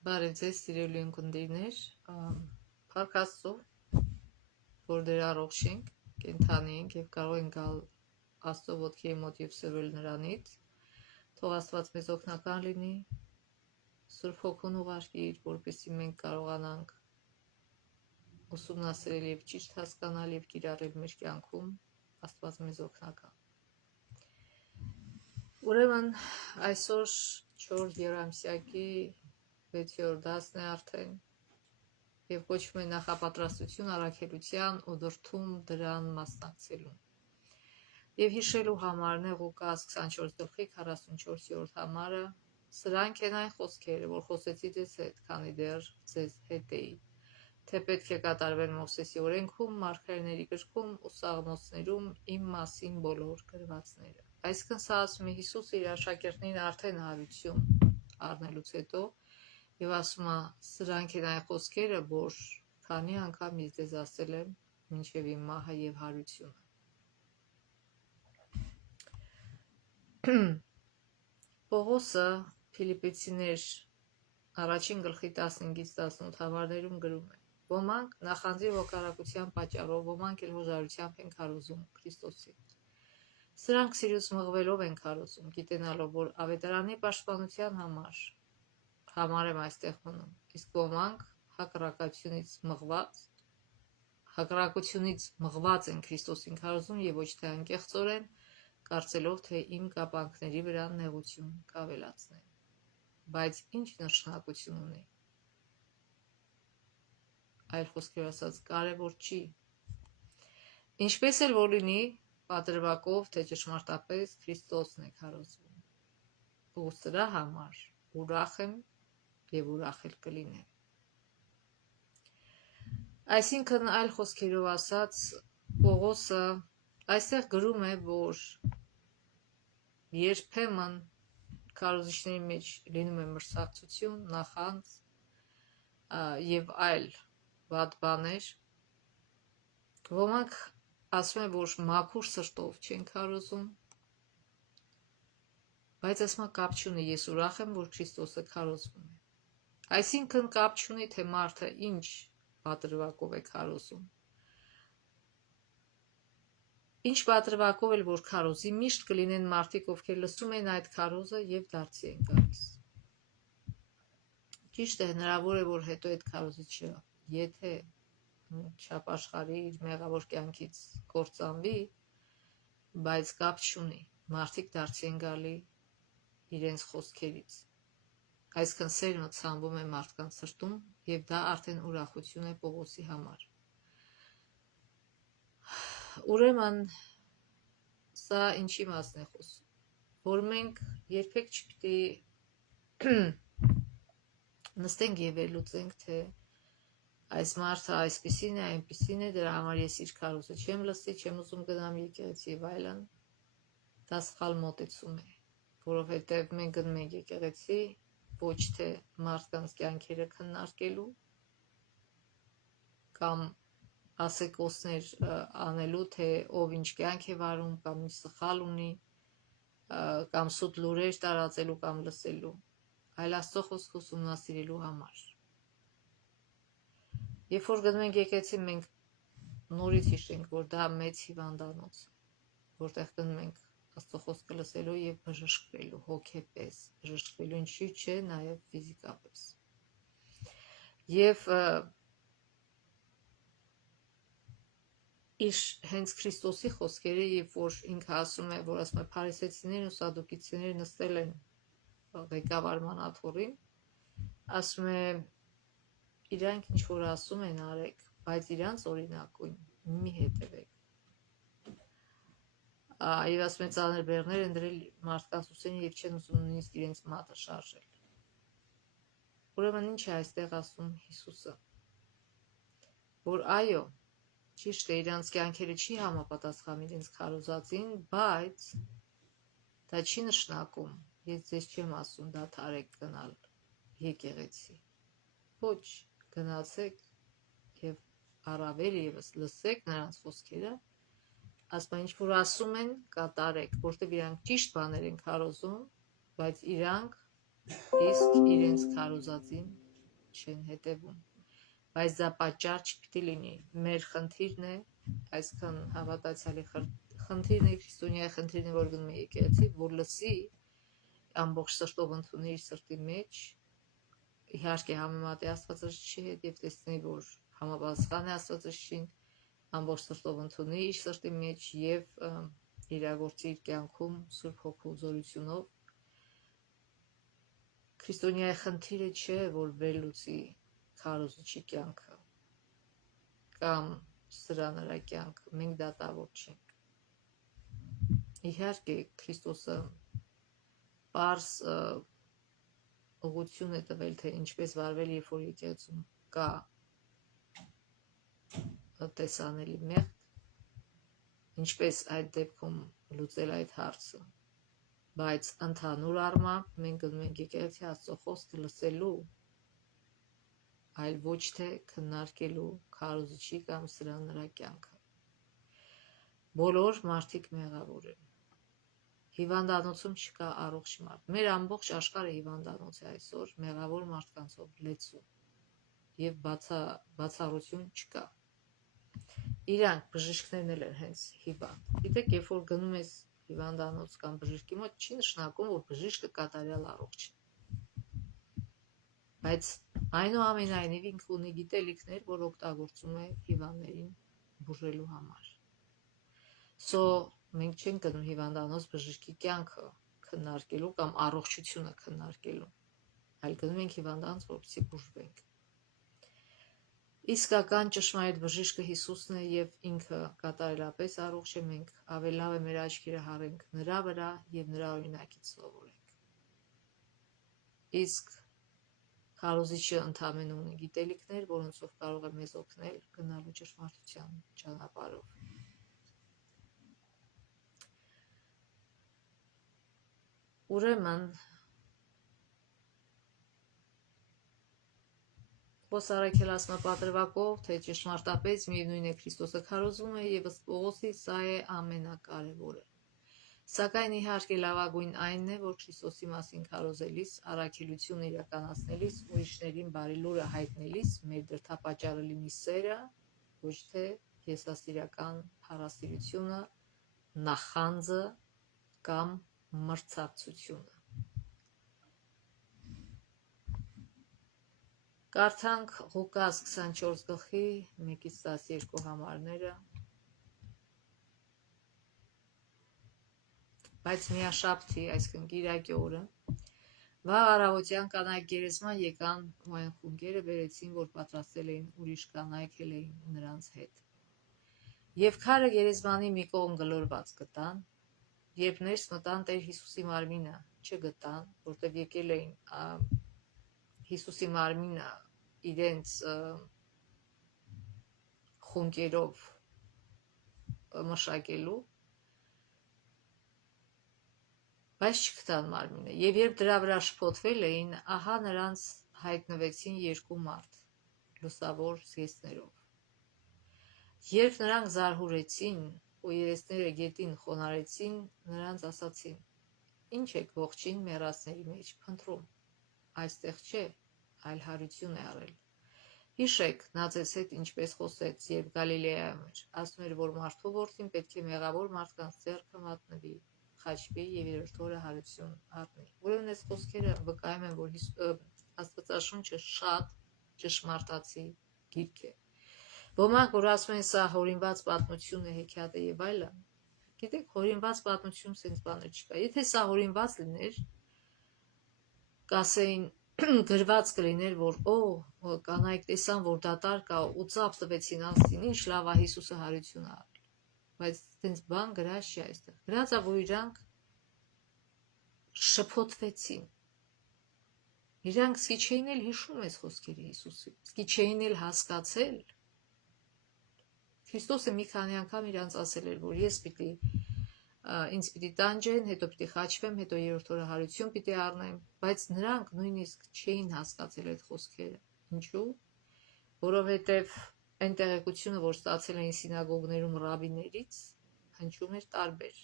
Բարև ձեզ սիրելի ունկնդիրներ, Փառք Աստծո, որ դեր առողջ ենք, կենդանի ենք եւ կարող ենք գալ Աստծո ոտքի մոտ եւ սրվել նրանից, թող Աստված մեզ օգնական լինի, Սուրբ Հոգուն ուղարկիր, որպեսզի մենք կարողանանք ուսումնասիրել եւ ճիշտ հասկանալ եւ կիրառել մեր կյանքում, Աստված մեզ օգնական։ Ուրեմն այսօր 4 երամսյակի 6-րդ դասն է արդեն եւ կոչվում է նախապատրաստություն առաքելության ու դրդում դրան մասնակցելու։ Եվ հիշելու համարն է Ղուկաս 24:44 համարը, սրանք են այն խոսքերը, որ խոսեցի ձեզ հետ, քանի դեռ ձեզ հետ էի, թե պետք է կատարվեն Մովսեսի օրենքում, մարգարեների գրքում ու սաղմոսներում իմ մասին բոլոր գրվածները։ Այսինքն սա ասում է Հիսուսը իր աշակերտներին արդեն հարություն առնելուց հետո եւ ասում է սրանք են այն խոսքերը, որ քանի անգամ ես ձեզ ասել եմ մինչեւ իմ մահը եւ հարությունը։ Պողոսը Փիլիպպեցիներ առաջին գլխի 15-ից 18 համարներում գրում է. Ոմանք նախանձի հոգարակության պատճառով, ոմանք էլ հոժարությամբ են քարոզում Քրիստոսին։ Սրանք սիրուց մղվելով են քարոզում, գիտենալով, որ ավետարանի պաշտպանության համար եմ այստեղ մնում, իսկ ոմանք հակառակությունից մղված են Քրիստոսին քարոզում եւ ոչ թե անկեղծորեն, կարծելով, թե իմ կապանքների վրա նեղություն կավելացնեն։ Բայց ինչ նշանակություն ունի։ Այլ խոսքերով ասած, կարևոր չի։ Ինչպես էլ որ լինի, պատրվակով, թե ճշմարտապես Քրիստոսն է քարոզվում։ Ու սրա համար ուրախ եմ եւ ուրախ էլ կլինեմ։ Այսինքն այլ խոսքերով ասած, Պողոսը այստեղ գրում է, որ երբեմն քարոզիչների մեջ լինում է մրցակցություն, նախանձ եւ այլ վատ բաներ։ Ոմանք ասում են, որ մաքուր սրտով չեն քարոզում, բայց ասма կապ չունի, ես ուրախ եմ, որ Քրիստոսը քարոզվում է։ Այսինքն կապ չունի, թե մարդը ինչ պատրվակով է քարոզում։ Ինչ պատրվակով էլ որ քարոզի, միշտ կլինեն մարդիկ, ովքեր լսում են այդ քարոզը եւ դարձի են գալիս։ Ճիշտ է, հնարավոր է, որ հետո այդ քարոզիչը, եթե չապաշխարի իր մեղավոր կյանքից կործանվի, բայց կապ չունի։ Մարդիկ դարձի են գալի իրենց խոսքերից։ Այսինքն սերն ցանվում է մարդկանց սրտում եւ դա արդեն ուրախություն է Պողոսի համար։ Ուրեմն սա ինչի մասն է խոսում, որ մենք երբեք չպիտի նստենք եւ վերլուծենք, թե այս մարդը այսպեսին է, այնպեսին է, դրա համար ես իր քարոզը չեմ լսի, չեմ ուզում գնամ եկեղեցի եւ այլն։ Դա սխալ մոտեցում է, որովհետեւ մենք գնում ենք եկեղեցի ոչ թե մարդկանց կյանքերը քննարկելու կամ ասեկոսներ անելու, թե ով ինչ կյանք է վարում կամ ինչ սխալ ունի, կամ սուտ լուրեր տարածելու կամ լսելու, այլ Աստծո խոսքը ուսումնասիրելու համար։ Երբ որ գնում ենք եկեղեցի, մենք նորից հիշենք, որ դա մեծ հիվանդանոց է, որտեղ գնում ենք Աստծո խոսքը լսելու եւ բժշկվելու, հոգեպես բժշկվելու, ինչի՞ չէ, նաեւ ֆիզիկապես։ Եվ հենց Քրիստոսի խոսքերը, երբ որ ինքը ասում է, որ ասում է փարիսեցիներն ու սադուկեցիները նստել են ղեկավարման աթոռին, ասում է իրանք ինչ որ ասում են արեք, բայց իրանց օրինակույն մի հետևեք։ Եվ ասում է ծանր բեռներ են դրել մարդկանց ուսերին եւ չեն ուզում նույնիսկ իրենց մատը շարժել։ Ուրեմն ինչ է այստեղ ասում Հիսուսը, որ այո, ճիշտ է, իրանց կյանքերը չի համապատասխանում իրենց քարոզածին, բայց դա չի նշանակում, ես ձեզ չեմ ասում դադարեք գնալ եկեղեցի։ Ոչ, գնացեք եւ առավել եւս լսեք նրանց խոսքերը, ասում ինչ որ ասում են, կատարեք, որտեղ իրանք ճիշտ բաներ են քարոզում, բայց իրանք իսկ իրենց քարոզածին չեն հետևում, բայց դա պատճառ չպիտի լինի։ Մեր խնդիրն է, այսքան հավատացյալի խնդիրն է, քրիստոնյայի խնդիրն է, որ գնում է եկեղեցի, որ լսի, ամբողջ սրտով ընդունի իր սրտի մեջ, իհարկե համեմատի Աստվածաշնչի հետ եւ տեսնի, որ համապատասխան է Աստվածաշնչին, ամբողջ սրտով ընդունի իր սրտի մեջ եւ իրագործի իր կյանքում Սուրբ Հոգու զորությունով։ Քրիստոնյայի խնդիրը չէ, որ վերլուծի քարոզչի կյանքը կամ սրա նրա կյանքը, մենք դատավոր չենք։ Իհարկե Քրիստոսը պարզ ուղղություն է տվել, թե ինչպես վարվել, երբ որ եկեղեցում կա տեսանելի մեղք, ինչպես այդ դեպքում լուծել այդ հարցը, բայց ընդհանուր առմամբ մենք գնում ենք եկեղեցի Աստծո խոսքը լսելու, այլ ոչ թե քննարկելու քարոզչի կամ սրա նրա կյանքը։ Բոլոր մարդիկ մեղավոր են։ Հիվանդանոցում չկա առողջ մարդ։ Մեր ամբողջ աշխարհը հիվանդանոց է այսօր, մեղավոր մարդկանցով լեցուն եւ բացառություն չկա։ Իրանք բժիշկներն էլ են հենց հիվանդ։ Գիտեք, երբ որ գնում ես հիվանդանոց կամ բժշկի մոտ, չի նշանակում, որ բժիշկը կատարյալ առողջ է։ Բայց այնուամենայնիվ ինքը ունի գիտելիքներ, որ օգտագործում է հիվանդներին բուժելու համար։ Մենք չենք գնում հիվանդանոց բժշկի կյանքը քննարկելու կամ առողջությունը քննարկելու, այլ գնում ենք հիվանդանոց, որպեսզի բուժվենք։ Իսկական ճշմարիտ բժիշկը Հիսուսն է եւ ինքը կատարելապես առողջ է, մենք ավելի լավ է մեր աչքերը հառենք նրա վրա եւ նրա օրինակից սովորենք։ Իսկ քարոզիչը ընդամենը ունի գիտելիքներ, որոնցով կարող է մեզ օգնել գնալու ճշմարտության ճանապարհով։ Ուրեմն Պողոս առաքյալը ասում է պատրվակով, թե ճշմարտապես միևնույն է Քրիստոսը քարոզվում է եւ ըստ Պողոսի սա է ամենակարևորը։ Սակայն իհարկե լավագույն այնն է, որ Քրիստոսի մասին քարոզելիս, առաքելություն իրականացնելիս, ուրիշներին բարի լուրը հայտնելիս մեր դրդապատճառը լինի սերը, ոչ թե եսասիրական փառասիրությունը, նախանձը կամ մրցակցությունը։ Կարդանք Ղուկաս 24 գլխի 1-12 համարները։ Բայց միաշաբթի, այսինքն կիրակի օրը, վաղ առավոտյան կանայք գերեզման եկան ու այն խունգերը բերեցին, որ պատրաստել էին ուրիշ կանայք էլ էին նրանց հետ։ Եվ քարը գերեզմանի մի կողմ գլորված գտան, երբ ներս մտան, Տեր Հիսուսի մարմինը չգտան, որտեղ եկել էին Հիսուսի մարմինը իրենց խունկերով մշակելու, բայց չգտան մարմինը։ Եվ երբ դրա վրա շփոթվել էին, ահա նրանց հայտնվեցին երկու մարդ լուսավոր զգեստներով։ Երբ նրանք զարհուրեցին ու երեսները գետին խոնարհեցին, նրանց ասացին. Ինչ եք ողջին մեռածների մեջ փնտրում, այստեղ չէ, այլ հարություն է արել։ Հիշեք, նա ձեզ հետ ինչպես խոսեց, երբ Գալիլեայում էր, ասում էր, որ մարդու որդին պետք է մեղավոր մարդկանց ձեռքը մատնվի, խաչվի եւ երրորդ օրը հարություն առնի։ Ուրեմն այս խոսքերը վկայում են, որ Աստվածաշունչը շատ ճշմարտացի գիրք է։ Ոմանք, որ ասում են, սա հորինված պատմություն է, հեքիաթ է եւ այլն, գիտեք, հորինված պատմություն sense բաներ չկա։ Եթե սա հորինված լիներ, կասեին գրված կլիներ, որ կանայք տեսան, որ դատար կա ու ծափ տվեցին անցին, ինչ լավ է Հիսուսը հարություն արել։ Բայց sense բան գրած չի այստեղ։ Գրած է, որ իրանք շփոթվեցին։ Իրանք սկի չէին էլ հիշում այս խոսքերի Հիսուսի, սկի չէին էլ հասկացել։ Քրիստոսը մի քանի անգամ իրանց ասել էր, որ ես ինձ պիտի տանջեն, հետո պիտի խաչվեմ, հետո երրորդ օրը հարություն պիտի առնեմ, բայց նրանք նույնիսկ չէին հասկացել այդ խոսքերը։ Ինչու՞։ Որովհետև այն տեղեկությունը, որ ստացել էին սինագոգներում ռաբիներից, հնչում էր տարբեր։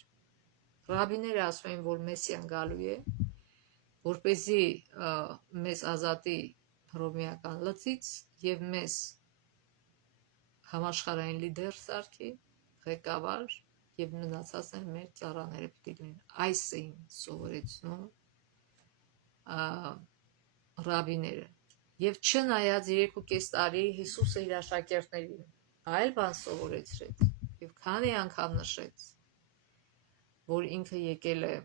Ռաբիները ասում էին, որ Մեսիան գալու է, որպեսզի մեզ ազատի հռոմեական լծից եւ մեզ համաշխարհային լիդեր սարքի, ղեկավար եւ մնացածն մեր ծառաները պիտի լինեն։ Այս էին սովորեցնում ռաբիները։ Եվ չնայած 3.5 տարի Հիսուսը իր աշակերտներին այլ բան սովորեցրեց եւ քանի անգամ նշեց, որ ինքը եկել է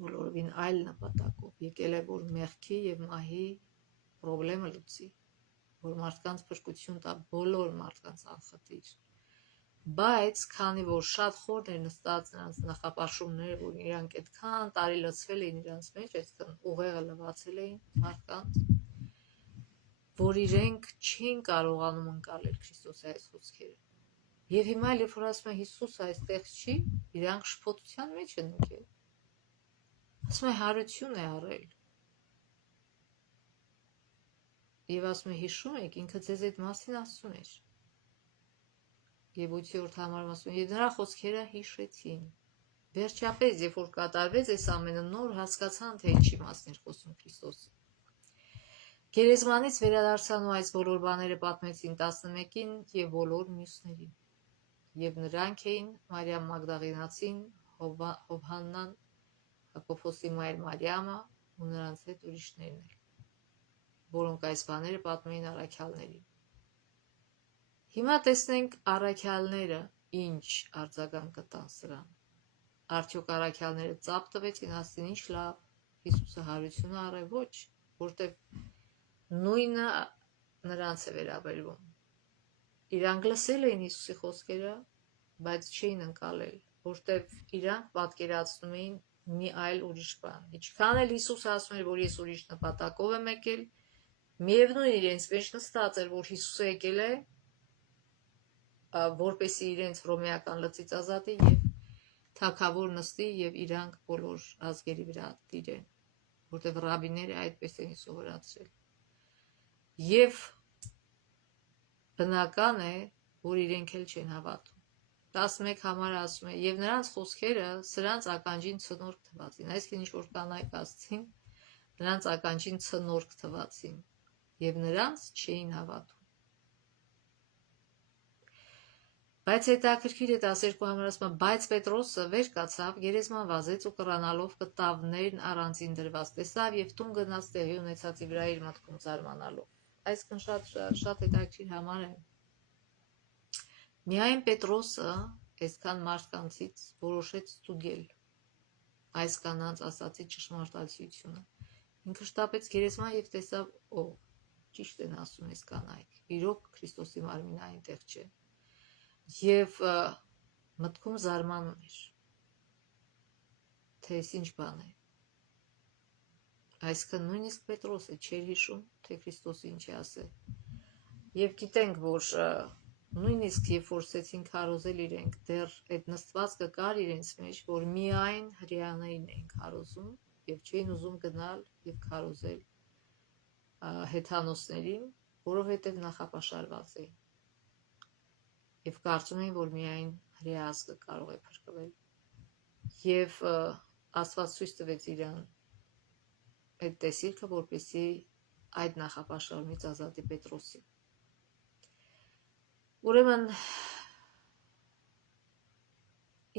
բոլորովին այլ նպատակով, եկել է որ մեղքի եւ մահի խնդիրը լուծի, որ մարդկանց փրկություն տա բոլոր մարդկանց անխտիր, բայց քանի որ շատ խորն էր նստած նրանց նախապաշումները, որ իրանք այդքան տարի լցվել էին իրանց մեջ, այսքան ուղեղը լվացել էին մարդկանց, որ իրենք չէին կարողանում ընկալել Քրիստոսի այս խոսքերը։ Եվ հիմա երբ որ ասում է Հիսուսը այստեղ չի, իրանք շփոթության մեջ են ընկել։ Ասում է հարություն է առել։ Եվ ասում է հիշում եք, ինքը ձեզ այդ մասին ասում էր։ Եվ 8-րդ համարում ասում է, եւ նրա խոսքերը հիշեցին։ Վերջապես, երբ որ կատարվեց այս ամենը, նոր հասկացան, թե ինչի մասին էր խոսում Քրիստոսը։ Գերեզմանից վերադարձան ու այս բոլոր բաները պատմեցին 11-ին եւ բոլոր մյուսներին։ Եվ նրանք էին Մարիամ Մագդաղենացին, Հովհաննան, Հակոբոսի մայր Մարիամը ու նրանց հետ ուրիշներն էլ, որոնք այս բաները պատմում էին առաքյալներին։ Հիմա տեսնենք առաքյալները ինչ արձագանք կտան սրան։ Արդյոք առաքյալները ծափ տվեցին, ասին ինչ լավ, Հիսուսը հարություն առե, ոչ, որտեղ նույնը նրանց է վերաբերվում։ Իրանք լսել էին Հիսուսի խոսքերը, բայց չէին ընկալել, որտեղ իրանք պատկերացնում էին մի այլ ուրիշ բան։ Ինչքան էլ Հիսուսը ասում էր, որ ես ուրիշ նպատակով եմ եկել, միևնույն իրենց մեջ նստած էր, որ Հիսուսը եկել է որպեսզի իրենց հռոմեական լծից ազատի եւ թագավոր նստի եւ իրանք բոլոր ազգերի վրա տիրեն, որտեղ ռաբիները այդպես են սովորացրել։ Եվ բնական է, որ իրենք էլ չեն հավատում։ 11 համարը ասում է, եւ նրանց խոսքերը սրանց ականջին ցնորք թվացին, այսինքն ինչ որ կանայք ասցին, նրանց ականջին ցնորք թվացին եւ նրանց չէին հավատում։ Բայց հետաքրքիր է 12 համարը ասում է, բայց Պետրոսը վեր կացավ, գերեզման վազեց ու կռանալով կտավներն առանձին դրված տեսավ եւ տուն գնաց տեղի ունեցածի վրա իր մտքում զարմանալով։ Այսինքն շատ հետաքրքիր համար է։ Միայն Պետրոսը այսքան մարդկանցից որոշեց ստուգել այս կանանց ասացի ճշմարտացիությունը։ Ինքը շտապեց գերեզման եւ տեսավ, ճիշտ են ասում այս կանայք։ Իրոք Քրիստոսի մարմինը այնտեղ չէ։ Եվ մտքում զարմանում էր, թե ինչ բան է։ Այսինքն նույնիսկ Պետրոսը չէր հիշում, թե Քրիստոսը ինչ է ասել։ Եվ գիտենք, որ նույնիսկ երբ որ ցեցին քարոզել իրենք, դեռ այդ նստվածքը կար իրենց մեջ, որ միայն հրեաներին էին քարոզում եւ չէին ուզում գնալ եւ քարոզել հեթանոսներին, որովհետեւ նախապաշարված էին։ Եվ կարծում էին, որ միայն հրեա ազգը կարող է փրկվել։ Եվ Աստված ցույց տվեց իրան այդ տեսիլքը, որպեսզի այդ նախապաշարումից ազատի Պետրոսին։ Ուրեմն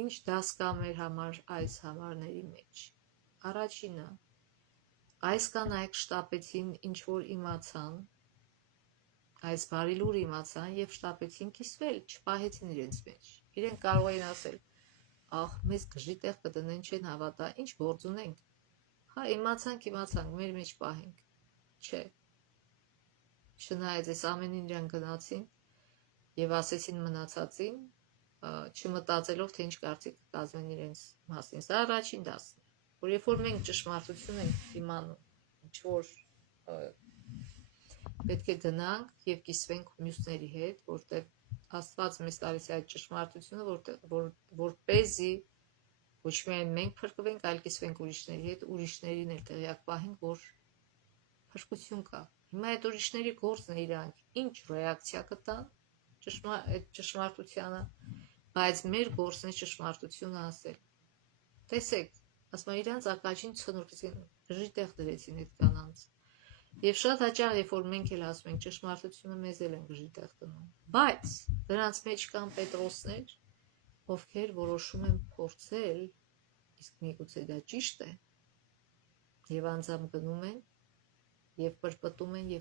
ինչ դաս կա մեր համար այս համարների մեջ։ Առաջինը, այս կանայք շտապեցին, ինչ որ իմացան, այս բարի լուրը իմացան եւ շտապեցին կիսվել, չպահեցին իրենց մեջ։ Իրենք կարող էին ասել. «Ահ, մեզ գժի տեղ կդնեն, չեն հավատա, ինչ գործ ունենք։ Հա, իմացանք, մեր մեջ պահենք»։ Չէ։ Չնայած այս ամենին իրանք գնացին եւ ասեցին մնացածին, չմտածելով, թե ինչ կարծիք կկազմեն իրենց մասին։ Սա առաջին դասն է, որ երբ որ մենք ճշմարտություն ենք իմանում, ինչ որ պետք է գնանք եւ կիսվենք մյուսների հետ, որտեղ Աստված մեզ տալիս է այդ ճշմարտությունը, որպեսզի ոչ միայն մենք փրկվենք, այլ կիսվենք ուրիշների հետ, ուրիշներին էլ տեղյակ պահենք, որ փրկություն կա։ Հիմա այդ ուրիշների գործն է իրանք ինչ ռեակցիա կտան այդ ճշմարտությանը, բայց մեր գործն է ճշմարտությունը ասել։ Տեսեք, ասում իրանց ականջին ցնորքեցին, ժի տեղ դրեցին այդ կանանց։ Եվ շատ հաճախ, երբ որ մենք էլ ասում ենք ճշմարտությունը, մեզ էլ են գժիտեղ դնում։ Բայց դրանց մեջ կան պետրոսներ, ովքեր որոշում են փորձել, իսկ միգուցե դա ճիշտ է, եւ անձամբ գնում են եւ պրպտում են